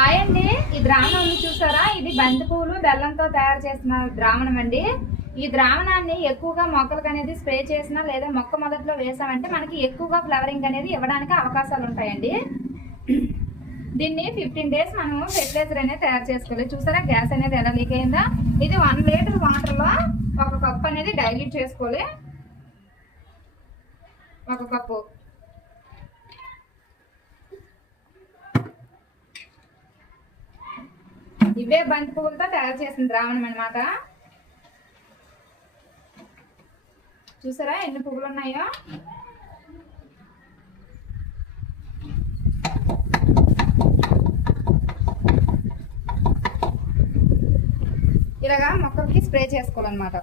Hi అండి, ఈ ద్రావణం చూసారా? ఇది బంతి పువ్వులు బెల్లంతో తయారు చేసిన ద్రావణం అండి. ఈ ద్రావణాన్ని ఎక్కువగా మొక్కలకు అనేది స్ప్రే చేసినా లేదా మొక్క మొదట్లో వేసామంటే మనకి ఎక్కువగా ఫ్లవరింగ్ అనేది ఇవ్వడానికి అవకాశాలు ఉంటాయండి. దీన్ని 15 డేస్ మనం ఫెర్టిలైజర్ అనేది తయారు చేసుకోవాలి. చూసారా గ్యాస్ అనేది ఎలా లీక్ అయిందా? ఇది 1 లీటర్ వాటర్లో 1 కప్ అనేది డైల్యూట్ చేసుకోవాలి. 1 కప్పు ఇవే బంతి పువ్వులతో తయారు చేసిన ద్రావణం అన్నమాట. చూసారా ఎన్ని పువ్వులు ఉన్నాయో? ఇలాగా మొక్కలకి స్ప్రే చేసుకోవాలన్నమాట.